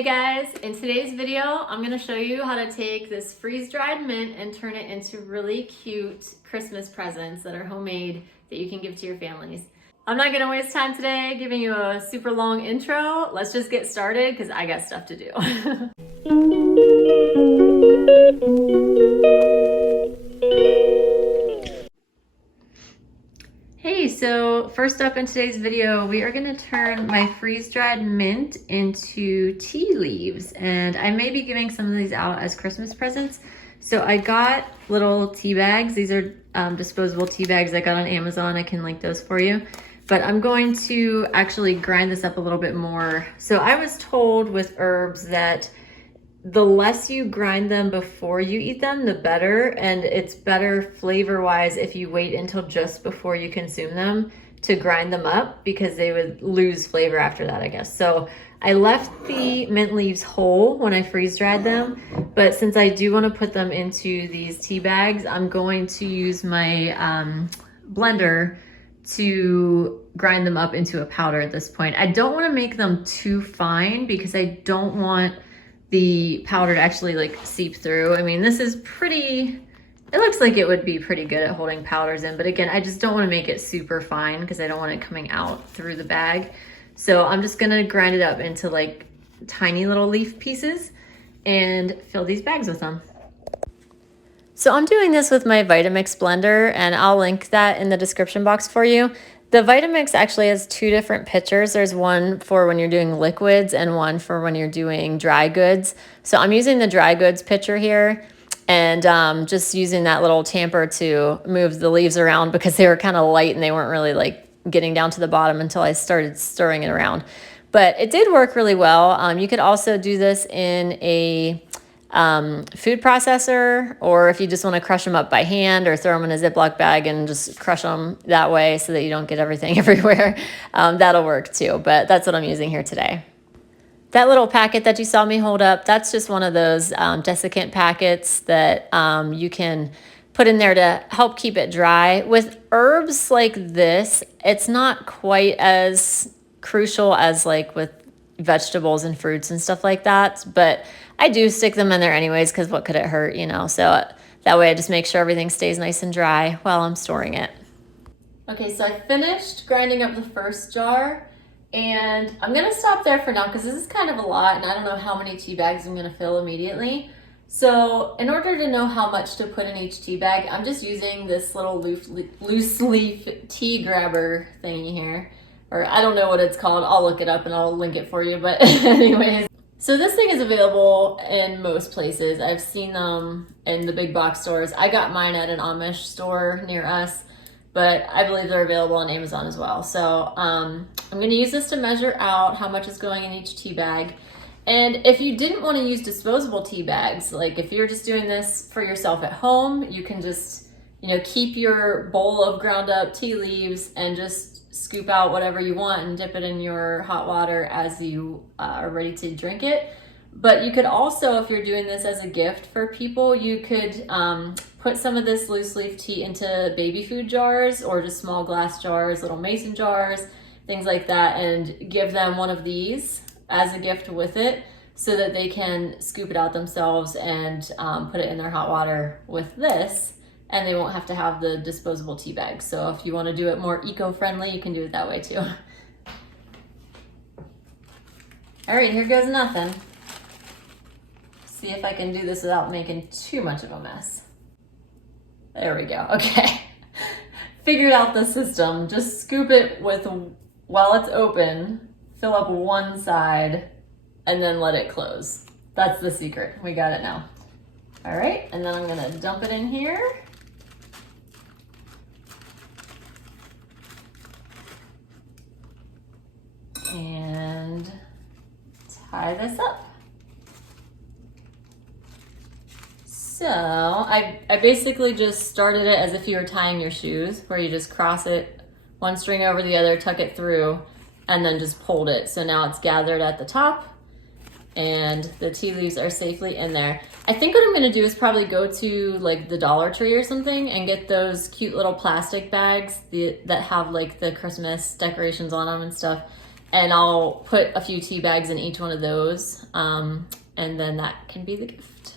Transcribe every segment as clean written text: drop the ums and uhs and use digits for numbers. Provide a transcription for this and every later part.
Hey guys, in today's video, I'm gonna show you how to take this freeze-dried mint and turn it into really cute Christmas presents that are homemade that you can give to your families. I'm not gonna waste time today giving you a super long intro. Let's just get started because I got stuff to do. Hey, so first up in today's video, we are gonna turn my freeze-dried mint into tea leaves, and I may be giving some of these out as Christmas presents. So I got little tea bags. These are disposable tea bags I got on Amazon. I can link those for you. But I'm going to actually grind this up a little bit more. So I was told with herbs that the less you grind them before you eat them, the better. And it's better flavor-wise if you wait until just before you consume them to grind them up, because they would lose flavor after that, I guess. So I left the mint leaves whole when I freeze-dried them, but since I do want to put them into these tea bags, I'm going to use my blender to grind them up into a powder at this point. I don't want to make them too fine because I don't want the powder to actually like seep through. I mean, this is pretty, it looks like it would be pretty good at holding powders in, but again, I just don't want to make it super fine because I don't want it coming out through the bag. So I'm just gonna grind it up into like tiny little leaf pieces and fill these bags with them. So I'm doing this with my Vitamix blender, and I'll link that in the description box for you. The Vitamix actually has two different pitchers. There's one for when you're doing liquids and one for when you're doing dry goods. So I'm using the dry goods pitcher here, and just using that little tamper to move the leaves around because they were kind of light and they weren't really like getting down to the bottom until I started stirring it around. But it did work really well. You could also do this in a food processor, or if you just want to crush them up by hand or throw them in a Ziploc bag and just crush them that way so that you don't get everything everywhere, that'll work too. But that's what I'm using here today. That little packet that you saw me hold up, that's just one of those desiccant packets that you can put in there to help keep it dry. With herbs like this, it's not quite as crucial as like with vegetables and fruits and stuff like that, but I do stick them in there anyways because what could it hurt, you know? So that way I just make sure everything stays nice and dry while I'm storing it. Okay, so I finished grinding up the first jar, and I'm gonna stop there for now because this is kind of a lot and I don't know how many tea bags I'm gonna fill immediately. So in order to know how much to put in each tea bag, I'm just using this little loose leaf tea grabber thingy here. Or I don't know what it's called. I'll look it up and I'll link it for you. But anyways, so this thing is available in most places. I've seen them in the big box stores. I got mine at an Amish store near us, but I believe they're available on Amazon as well. So I'm gonna use this to measure out how much is going in each tea bag. And if you didn't want to use disposable tea bags, like if you're just doing this for yourself at home, you can just, you know, keep your bowl of ground up tea leaves and just scoop out whatever you want and dip it in your hot water as you are ready to drink it. But you could also, if you're doing this as a gift for people, you could put some of this loose leaf tea into baby food jars or just small glass jars, little mason jars, things like that, and give them one of these as a gift with it so that they can scoop it out themselves and put it in their hot water with this, and they won't have to have the disposable tea bags. So if you want to do it more eco-friendly, you can do it that way too. All right, here goes nothing. See if I can do this without making too much of a mess. There we go, okay. Figured out the system. Just scoop it with, while it's open, fill up one side, and then let it close. That's the secret, we got it now. All right, and then I'm gonna dump it in here. And tie this up. So I basically just started it as if you were tying your shoes, where you just cross it one string over the other, tuck it through, and then just pulled it. So now it's gathered at the top and the tea leaves are safely in there. I think what I'm gonna do is probably go to like the Dollar Tree or something and get those cute little plastic bags that have like the Christmas decorations on them and stuff, And I'll put a few tea bags in each one of those. And then that can be the gift.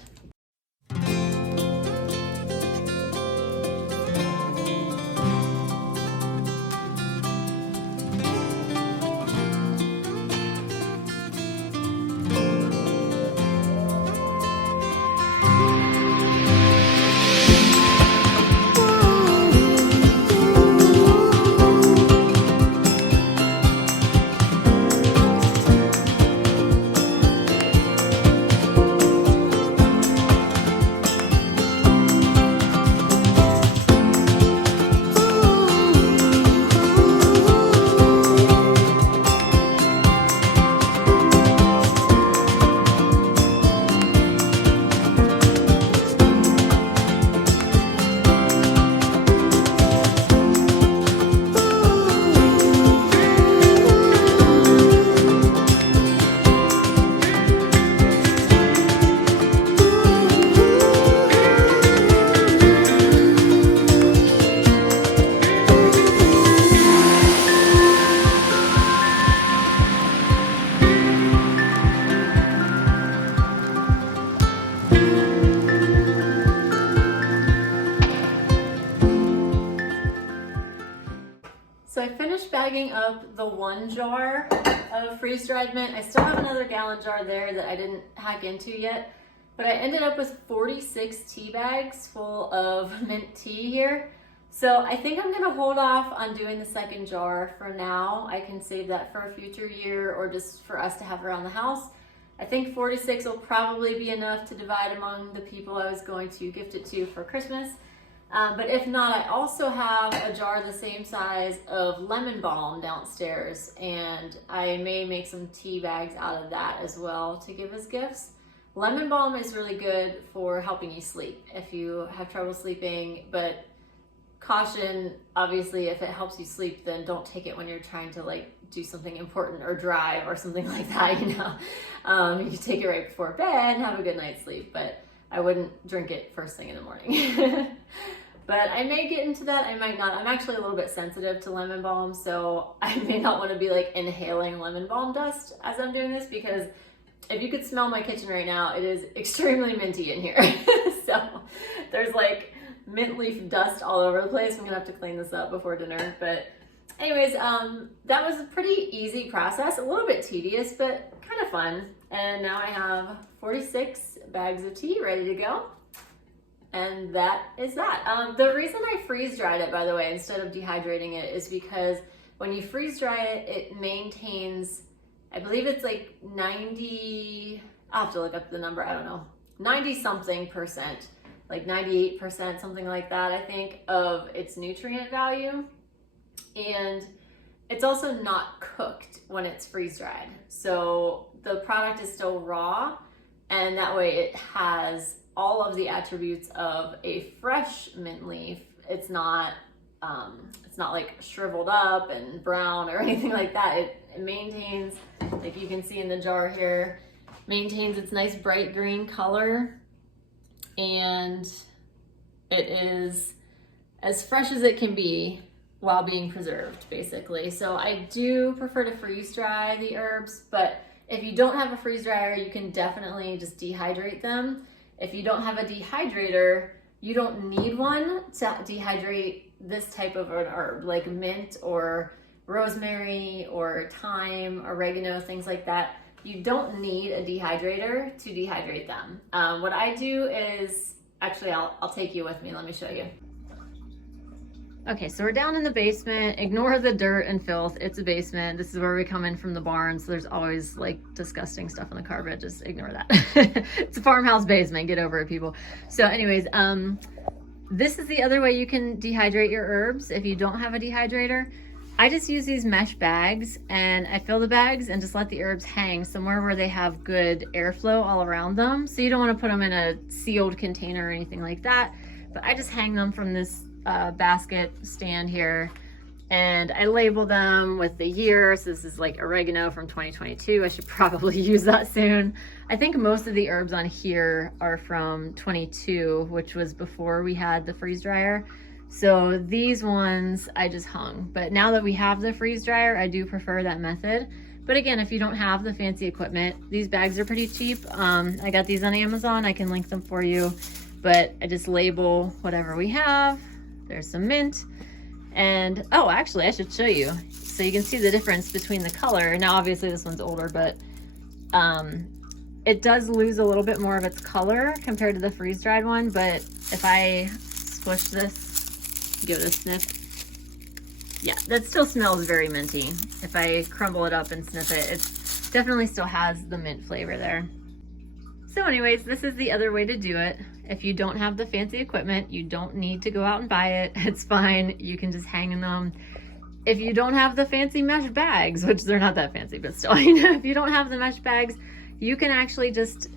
So I finished bagging up the 1 jar of freeze-dried mint. I still have another gallon jar there that I didn't hack into yet, but I ended up with 46 tea bags full of mint tea here. So I think I'm gonna hold off on doing the 2nd jar for now. I can save that for a future year or just for us to have around the house. I think 46 will probably be enough to divide among the people I was going to gift it to for Christmas. But if not, I also have a jar the same size of lemon balm downstairs, and I may make some tea bags out of that as well to give as gifts. Lemon balm is really good for helping you sleep if you have trouble sleeping, but caution, obviously, if it helps you sleep, then don't take it when you're trying to like do something important or drive or something like that, you know. You can take it right before bed and have a good night's sleep, but I wouldn't drink it first thing in the morning. But I may get into that, I might not. I'm actually a little bit sensitive to lemon balm, so I may not want to be like inhaling lemon balm dust as I'm doing this, because if you could smell my kitchen right now, it is extremely minty in here. So there's like mint leaf dust all over the place. I'm gonna have to clean this up before dinner. But anyways, that was a pretty easy process, a little bit tedious, but kind of fun. And now I have 46 bags of tea ready to go. And that is that. The reason I freeze dried it, by the way, instead of dehydrating it, is because when you freeze dry it, it maintains, I believe it's like 90, I'll have to look up the number, I don't know, 90 something percent, like 98%, something like that, I think, of its nutrient value. And it's also not cooked when it's freeze dried. So the product is still raw, and that way it has all of the attributes of a fresh mint leaf. It's not like shriveled up and brown or anything like that. It maintains, like you can see in the jar here, maintains its nice bright green color, and it is as fresh as it can be while being preserved, basically. So I do prefer to freeze dry the herbs, but if you don't have a freeze dryer, you can definitely just dehydrate them. If you don't have a dehydrator, you don't need one to dehydrate this type of an herb, like mint or rosemary or thyme, oregano, things like that. You don't need a dehydrator to dehydrate them. What I do is, actually I'll take you with me, let me show you. Okay, so we're down in the basement. Ignore the dirt and filth. It's a basement. This is where we come in from the barn, so there's always like disgusting stuff on the carpet. Just ignore that. It's a farmhouse basement. Get over it, people. So anyways, this is the other way you can dehydrate your herbs if you don't have a dehydrator. I just use these mesh bags, and I fill the bags and just let the herbs hang somewhere where they have good airflow all around them. So you don't want to put them in a sealed container or anything like that, but I just hang them from this basket stand here, and I label them with the year. So this is like oregano from 2022. I should probably use that soon. I think most of the herbs on here are from 22, which was before we had the freeze dryer. So these ones I just hung. But now that we have the freeze dryer, I do prefer that method. But again, if you don't have the fancy equipment, these bags are pretty cheap. I got these on Amazon. I can link them for you. But I just label whatever we have. There's some mint. And, oh, actually, I should show you. So you can see the difference between the color. Now, obviously, this one's older, but it does lose a little bit more of its color compared to the freeze-dried one. But if I squish this, give it a sniff, yeah, that still smells very minty. If I crumble it up and sniff it, it definitely still has the mint flavor there. So anyways, this is the other way to do it. If you don't have the fancy equipment, you don't need to go out and buy it. It's fine. You can just hang them. If you don't have the fancy mesh bags, which they're not that fancy, but still, you know, if you don't have the mesh bags, you can actually just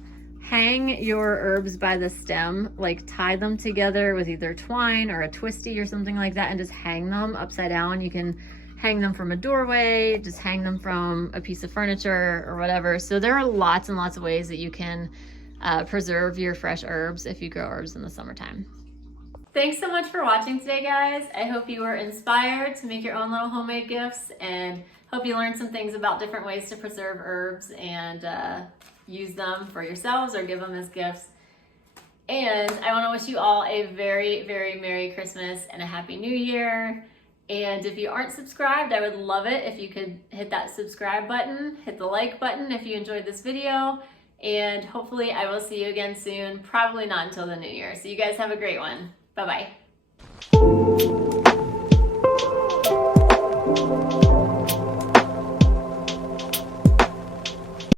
hang your herbs by the stem, like tie them together with either twine or a twisty or something like that, and just hang them upside down. You can hang them from a doorway, just hang them from a piece of furniture or whatever. So there are lots and lots of ways that you can preserve your fresh herbs if you grow herbs in the summertime. Thanks so much for watching today, guys. I hope you were inspired to make your own little homemade gifts, and hope you learned some things about different ways to preserve herbs and use them for yourselves or give them as gifts. And I want to wish you all a very, very Merry Christmas and a Happy New Year. And if you aren't subscribed, I would love it if you could hit that subscribe button, hit the like button if you enjoyed this video, and hopefully I will see you again soon, probably not until the new year. So you guys have a great one. Bye-bye.